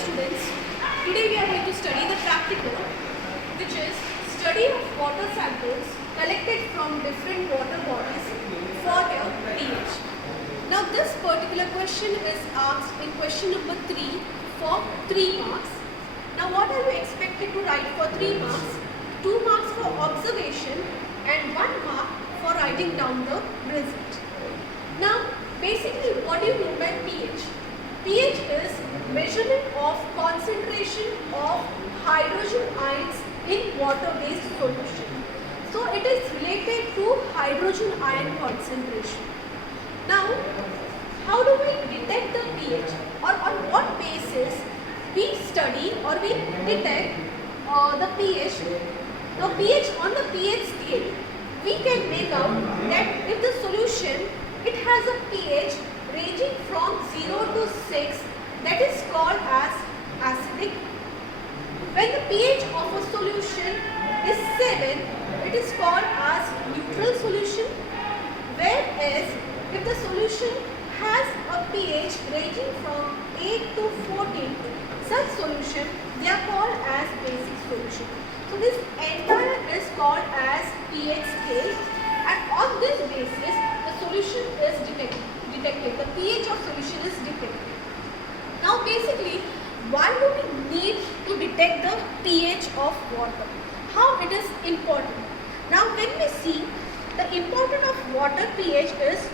students, today we are going to study the practical, which is study of water samples collected from different water bodies for their pH. Now this particular question is asked in question number 3 for 3 marks. Now what are you expected to write for 3 marks? 2 marks for observation and 1 mark for writing down the result. Now basically what do you mean by pH? pH is measurement of concentration of hydrogen ions in water-based solution. So it is related to hydrogen ion concentration. Now, how do we detect the pH, or on what basis we study or we detect the pH? Now, pH on the pH scale, we can make out that if the solution it has a pH ranging from 0 to 6, that is called as acidic. When the pH of a solution is 7, it is called as neutral solution. Whereas if the solution has a pH ranging from 8 to 14, such solution they are called as basic solution. So this entire is called as pH scale, and on this basis the solution is detected. The pH of solution is detected. Now basically, why do we need to detect the pH of water? How it is important? Now when we see the importance of water pH is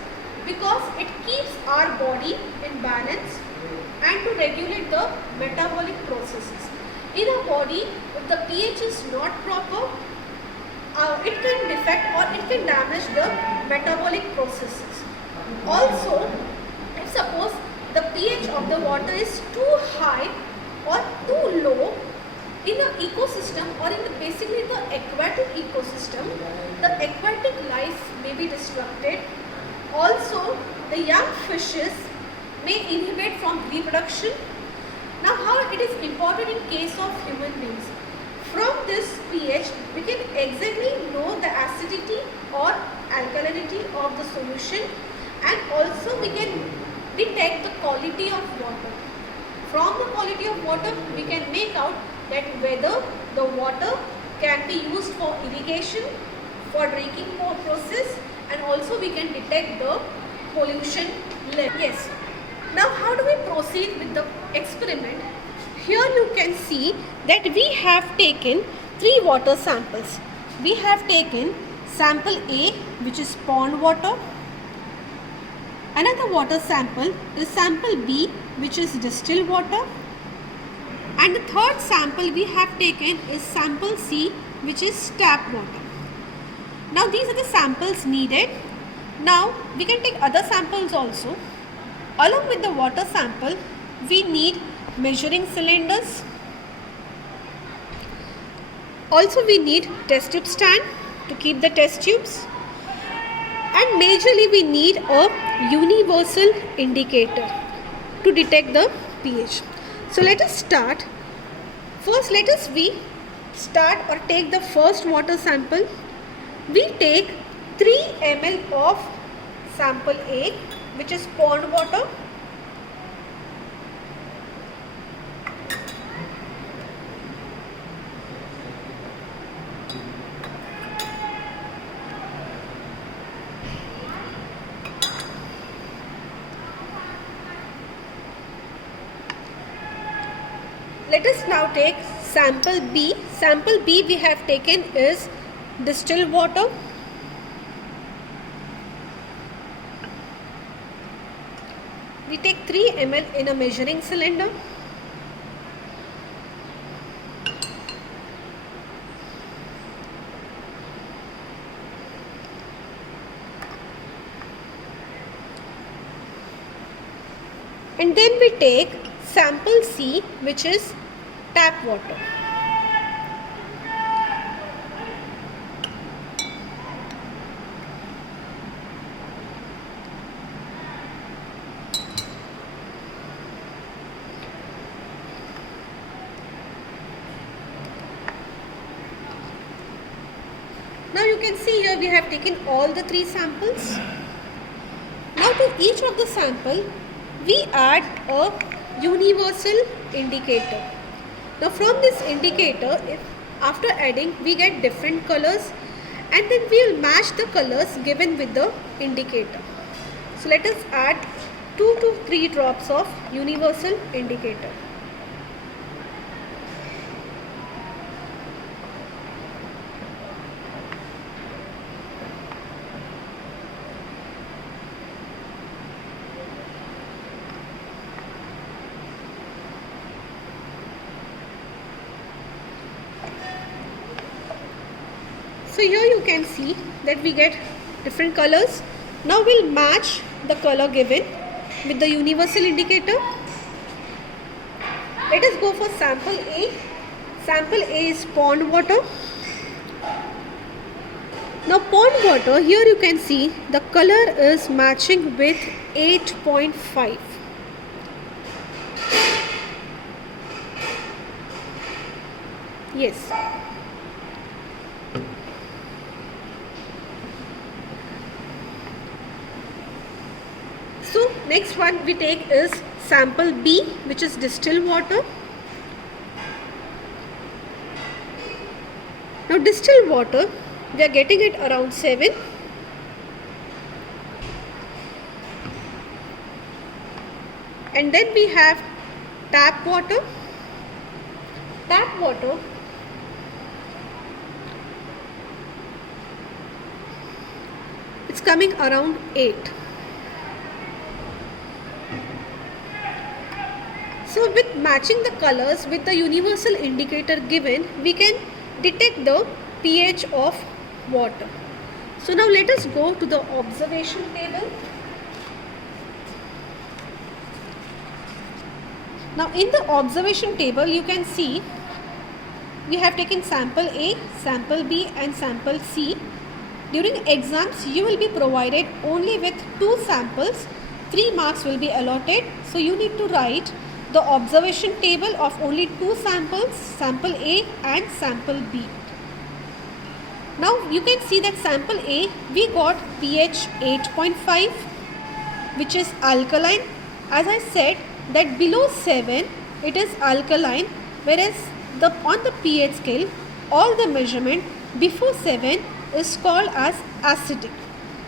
because it keeps our body in balance and to regulate the metabolic processes. In a body, if the pH is not proper, it can defect or it can damage the metabolic processes. Also, if suppose the pH of the water is too high or too low in an ecosystem, or in basically the aquatic ecosystem, the aquatic life may be disrupted. Also, the young fishes may inhibit from reproduction. Now, how it is important in case of human beings? From this pH, we can exactly know the acidity or alkalinity of the solution, and also we can detect the quality of water. From the quality of water, we can make out that whether the water can be used for irrigation, for drinking process, and also we can detect the pollution level. Yes. Now how do we proceed with the experiment? Here you can see that we have taken 3 water samples. We have taken sample A, which is pond water. Another water sample is sample B, which is distilled water. And the third sample we have taken is sample C, which is tap water. Now these are the samples needed. Now we can take other samples also. Along with the water sample, we need measuring cylinders. Also we need test tube stand to keep the test tubes. And majorly we need a universal indicator to detect the pH. So let us start. First let us start or take the first water sample. We take 3 ml of sample A, which is pond water. Let us now take sample B. Sample B we have taken is distilled water. We take 3 ml in a measuring cylinder. And then we take sample C, which is tap water. Now you can see here we have taken all the 3 samples. Now to each of the sample we add a universal indicator. Now from this indicator, if after adding we get different colors, and then we will match the colors given with the indicator. So let us add 2 to 3 drops of universal indicator. So here you can see that we get different colors. Now we'll match the color given with the universal indicator. Let us go for sample A. Sample A is pond water. Now pond water, here you can see the color is matching with 8.5. Yes. So next one we take is sample B, which is distilled water. Now distilled water, we are getting it around 7. And then we have tap water. Tap water, it's coming around 8. So with matching the colors with the universal indicator given, we can detect the pH of water. So now let us go to the observation table. Now in the observation table you can see we have taken sample A, sample B and sample C. During exams you will be provided only with 2 samples. 3 marks will be allotted. So you need to write the observation table of only 2 samples, sample A and sample B. Now you can see that sample A, we got pH 8.5, which is alkaline. As I said that below 7 it is alkaline, whereas on the pH scale all the measurement before 7 is called as acidic.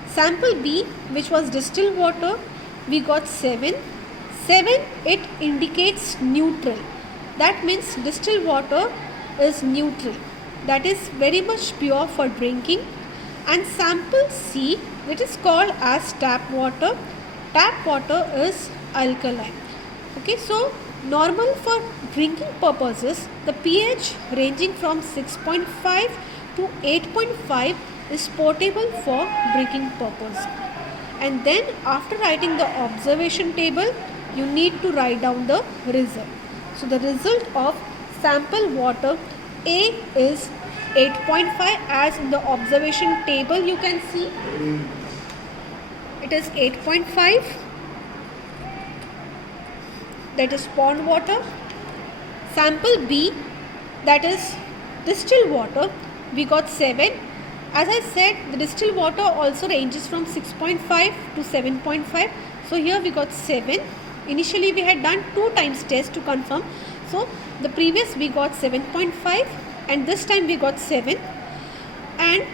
Sample B, which was distilled water, we got 7. 7, it indicates neutral. That means distilled water is neutral. That is very much pure for drinking. And sample C, which is called as tap water. Tap water is alkaline. Okay, so normal for drinking purposes, the pH ranging from 6.5 to 8.5 is potable for drinking purpose. And then after writing the observation table, you need to write down the result. So the result of sample water A is 8.5, as in the observation table you can see it is 8.5. That is pond water. Sample B, that is distilled water, we got 7. As I said, the distilled water also ranges from 6.5 to 7.5. So here we got 7. Initially we had done 2 times test to confirm. So the previous we got 7.5 and this time we got 7. And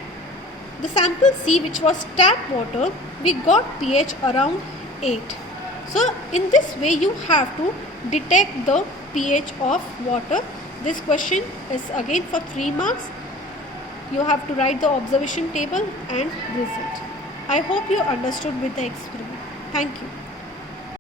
the sample C, which was tap water, we got pH around 8. So in this way you have to detect the pH of water. This question is again for 3 marks. You have to write the observation table and result. I hope you understood with the experiment. Thank you.